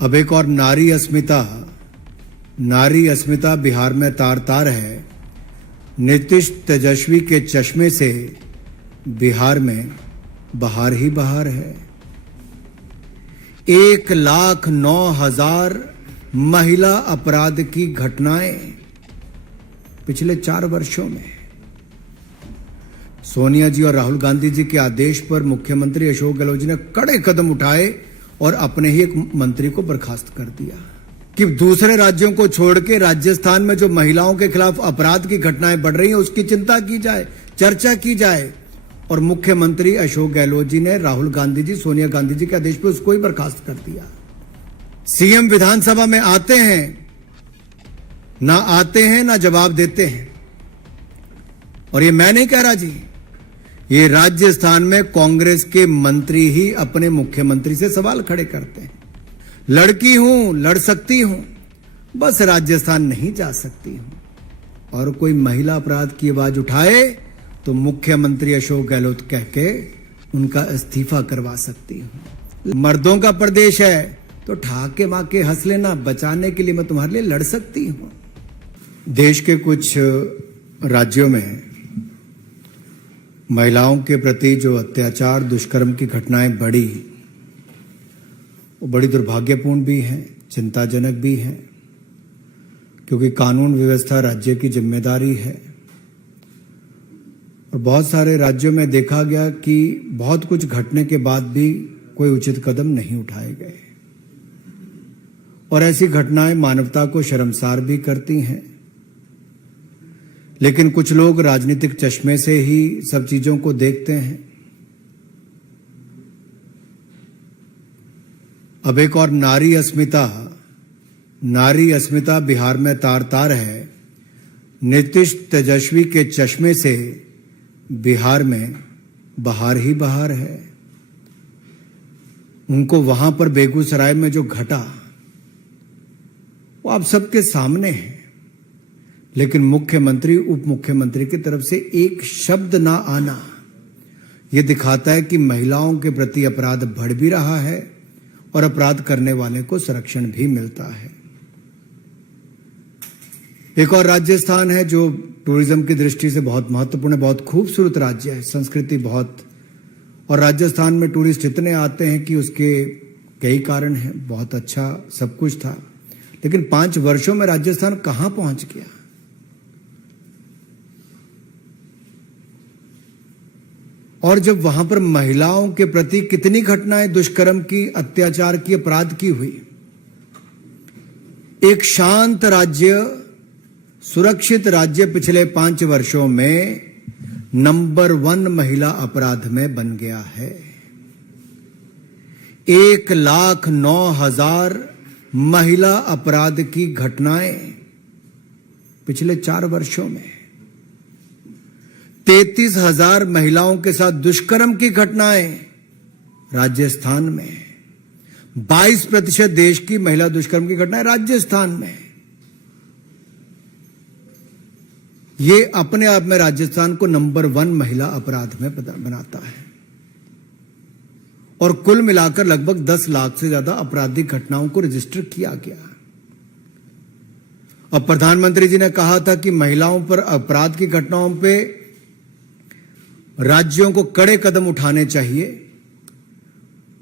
अब एक और नारी अस्मिता बिहार में तार तार है। नीतीश तेजस्वी के चश्मे से बिहार में बहार ही बहार है। 1,09,000 महिला अपराध की घटनाएं पिछले 4 वर्षों में। सोनिया जी और राहुल गांधी जी के आदेश पर मुख्यमंत्री अशोक गहलोत जी ने कड़े कदम उठाए और अपने ही एक मंत्री को बर्खास्त कर दिया कि दूसरे राज्यों को छोड़ के राजस्थान में जो महिलाओं के खिलाफ अपराध की घटनाएं बढ़ रही हैं उसकी चिंता की जाए, चर्चा की जाए। और मुख्यमंत्री अशोक गहलोत जी ने राहुल गांधी जी, सोनिया गांधी जी के आदेश पर उसको ही बर्खास्त कर दिया। सीएम विधानसभा में आते हैं ना जवाब देते हैं। और ये मैं नहीं कह रहा जी, ये राजस्थान में कांग्रेस के मंत्री ही अपने मुख्यमंत्री से सवाल खड़े करते हैं। लड़की हूं, लड़ सकती हूं, बस राजस्थान नहीं जा सकती हूं। और कोई महिला अपराध की आवाज उठाए तो मुख्यमंत्री अशोक गहलोत कह के उनका इस्तीफा करवा सकती हूं। मर्दों का प्रदेश है तो ठाके माके हंस लेना, बचाने के लिए मैं तुम्हारे लिए लड़ सकती हूं। देश के कुछ राज्यों में महिलाओं के प्रति जो अत्याचार, दुष्कर्म की घटनाएं बढ़ी, वो बड़ी दुर्भाग्यपूर्ण भी हैं, चिंताजनक भी हैं, क्योंकि कानून व्यवस्था राज्य की जिम्मेदारी है। और बहुत सारे राज्यों में देखा गया कि बहुत कुछ घटने के बाद भी कोई उचित कदम नहीं उठाए गए। और ऐसी घटनाएं मानवता को शर्मसार भी करती हैं। लेकिन कुछ लोग राजनीतिक चश्मे से ही सब चीजों को देखते हैं। अब एक और नारी अस्मिता बिहार में तार तार है। नीतीश तेजस्वी के चश्मे से बिहार में बहार ही बहार है। उनको वहां पर बेगूसराय में जो घटा वो आप सबके सामने है। लेकिन मुख्यमंत्री, उप मुख्यमंत्री की तरफ से एक शब्द ना आना, यह दिखाता है कि महिलाओं के प्रति अपराध बढ़ भी रहा है और अपराध करने वाले को संरक्षण भी मिलता है। एक और राजस्थान है जो टूरिज्म की दृष्टि से बहुत महत्वपूर्ण है, बहुत खूबसूरत राज्य है, संस्कृति बहुत। और राजस्थान में टूरिस्ट इतने आते हैं कि उसके कई कारण हैं, बहुत अच्छा सब कुछ था। लेकिन 5 वर्षों में राजस्थान कहां पहुंच गया। और जब वहां पर महिलाओं के प्रति कितनी घटनाएं दुष्कर्म की, अत्याचार की, अपराध की हुई। एक शांत राज्य, सुरक्षित राज्य पिछले 5 वर्षों में नंबर 1 महिला अपराध में बन गया है। 1,09,000 महिला अपराध की घटनाएं पिछले 4 वर्षों में। 33,000 महिलाओं के साथ दुष्कर्म की घटनाएं राजस्थान में। 22% देश की महिला दुष्कर्म की घटनाएं राजस्थान में। ये अपने आप में राजस्थान को नंबर 1 महिला अपराध में बनाता है। और कुल मिलाकर लगभग 10 लाख से ज्यादा आपराधिक घटनाओं को रजिस्टर किया गया। अब प्रधानमंत्री जी ने कहा था कि महिलाओं पर अपराध की घटनाओं पे राज्यों को कड़े कदम उठाने चाहिए।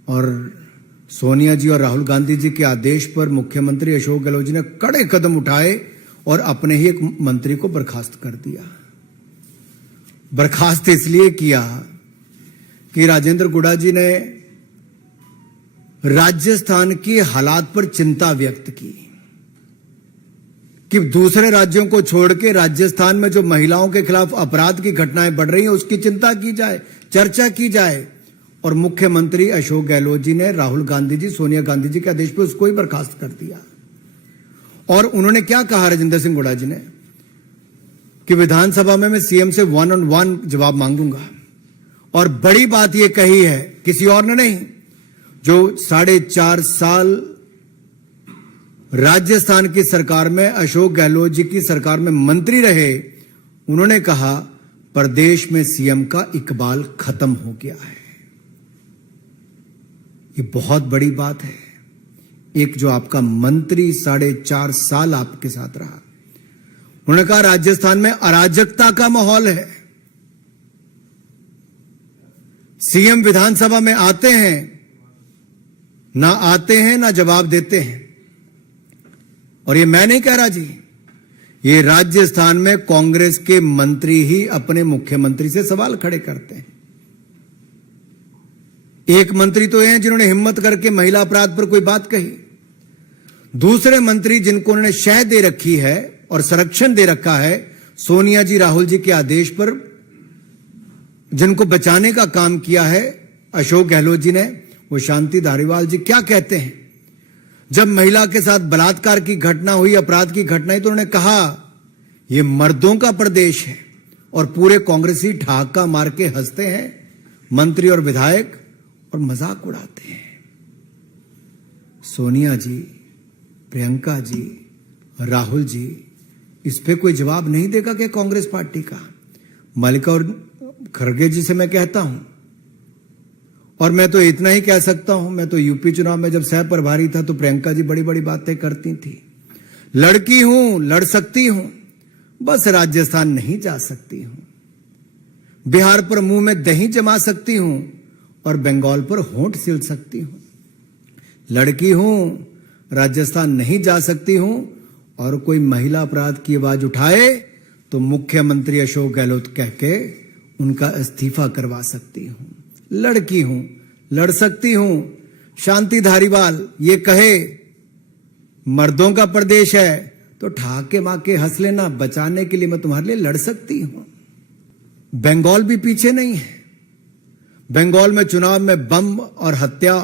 और सोनिया जी और राहुल गांधी जी के आदेश पर मुख्यमंत्री अशोक गहलोत जी ने कड़े कदम उठाए और अपने ही एक मंत्री को बर्खास्त कर दिया। बर्खास्त इसलिए किया कि राजेंद्र गुड़ा जी ने राजस्थान की हालात पर चिंता व्यक्त की कि दूसरे राज्यों को छोड़ के राजस्थान में जो महिलाओं के खिलाफ अपराध की घटनाएं बढ़ रही हैं उसकी चिंता की जाए, चर्चा की जाए। और मुख्यमंत्री अशोक गहलोत जी ने राहुल गांधी जी, सोनिया गांधी जी के आदेश पर उसको ही बर्खास्त कर दिया। और उन्होंने क्या कहा राजेंद्र सिंह गुड़ा जी ने कि विधानसभा में मैं सीएम से 1-on-1 जवाब मांगूंगा। और बड़ी बात यह कही है, किसी और ने नहीं, जो 4.5 साल राजस्थान की सरकार में, अशोक गहलोत जी की सरकार में मंत्री रहे, उन्होंने कहा प्रदेश में सीएम का इकबाल खत्म हो गया है। ये बहुत बड़ी बात है। एक जो आपका मंत्री 4.5 साल आपके साथ रहा, उन्होंने कहा राजस्थान में अराजकता का माहौल है। सीएम विधानसभा में आते हैं, ना जवाब देते हैं। और ये मैं नहीं कह रहा जी, ये राजस्थान में कांग्रेस के मंत्री ही अपने मुख्यमंत्री से सवाल खड़े करते हैं। एक मंत्री तो हैं जिन्होंने हिम्मत करके महिला अपराध पर कोई बात कही। दूसरे मंत्री जिनको उन्होंने शह दे रखी है और संरक्षण दे रखा है सोनिया जी, राहुल जी के आदेश पर, जिनको बचाने का काम किया है अशोक गहलोत जी ने, वो शांति धारीवाल जी, क्या कहते हैं जब महिला के साथ बलात्कार की घटना हुई, अपराध की घटना हुई, तो उन्होंने कहा यह मर्दों का प्रदेश है। और पूरे कांग्रेसी ठहाका मार के हंसते हैं मंत्री और विधायक और मजाक उड़ाते हैं। सोनिया जी, प्रियंका जी, राहुल जी, इस पे कोई जवाब नहीं देगा क्या कांग्रेस पार्टी का? मल्लिका और खड़गे जी से मैं कहता हूं, और मैं तो इतना ही कह सकता हूं, मैं तो यूपी चुनाव में जब सह प्रभारी था तो प्रियंका जी बड़ी बड़ी बातें करती थी। लड़की हूं, लड़ सकती हूं, बस राजस्थान नहीं जा सकती हूं। बिहार पर मुंह में दही जमा सकती हूं और बंगाल पर होंठ सिल सकती हूं। लड़की हूं, राजस्थान नहीं जा सकती हूं, और कोई महिला अपराध की आवाज उठाए तो मुख्यमंत्री अशोक गहलोत कह के उनका इस्तीफा करवा सकती हूं। लड़की हूं, लड़ सकती हूं। शांति धारीवाल ये कहे मर्दों का प्रदेश है तो ठहाके माके हंस लेना, बचाने के लिए मैं तुम्हारे लिए लड़ सकती हूं। बंगाल भी पीछे नहीं है। बंगाल में चुनाव में बम और हत्या,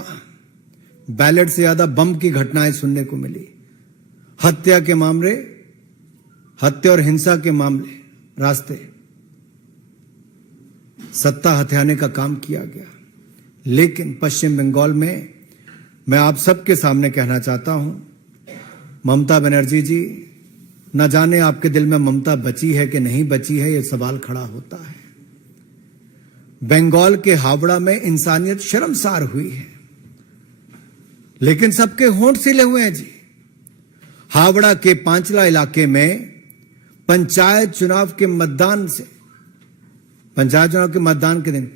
बैलेट से ज्यादा बम की घटनाएं सुनने को मिली। हत्या के मामले, हत्या और हिंसा के मामले रास्ते, सत्ता हथियाने का काम किया गया। लेकिन पश्चिम बंगाल में मैं आप सबके सामने कहना चाहता हूं, ममता बनर्जी जी, न जाने आपके दिल में ममता बची है कि नहीं बची है, यह सवाल खड़ा होता है। बंगाल के हावड़ा में इंसानियत शर्मसार हुई है, लेकिन सबके होंठ सिले हुए हैं जी। हावड़ा के पांचला इलाके में पंचायत चुनाव के मतदान के दिन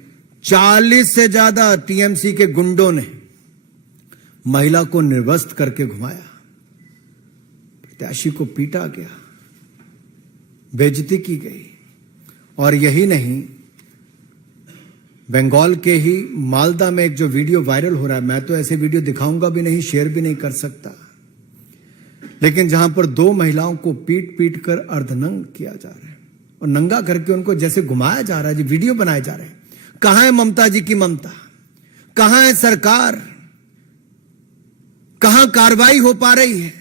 40 से ज्यादा टीएमसी के गुंडों ने महिला को निर्वस्त्र करके घुमाया, प्रत्याशी को पीटा गया, बेइज्जती की गई। और यही नहीं, बंगाल के ही मालदा में एक जो वीडियो वायरल हो रहा है, मैं तो ऐसे वीडियो दिखाऊंगा भी नहीं, शेयर भी नहीं कर सकता, लेकिन जहां पर 2 महिलाओं को पीट पीट कर अर्धनंग किया जा रहा है और नंगा करके उनको जैसे घुमाया जा रहा है जी, वीडियो बनाए जा रहे हैं। कहां है ममता जी की ममता? कहां है सरकार? कहां कार्रवाई हो पा रही है?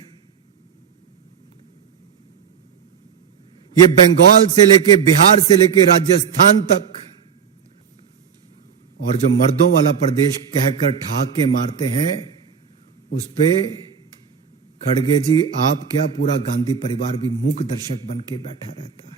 ये बंगाल से लेके बिहार से लेके राजस्थान तक, और जो मर्दों वाला प्रदेश कहकर ठहाके मारते हैं, उस पे खड़गे जी, आप क्या, पूरा गांधी परिवार भी मूक दर्शक बन के बैठा रहता है।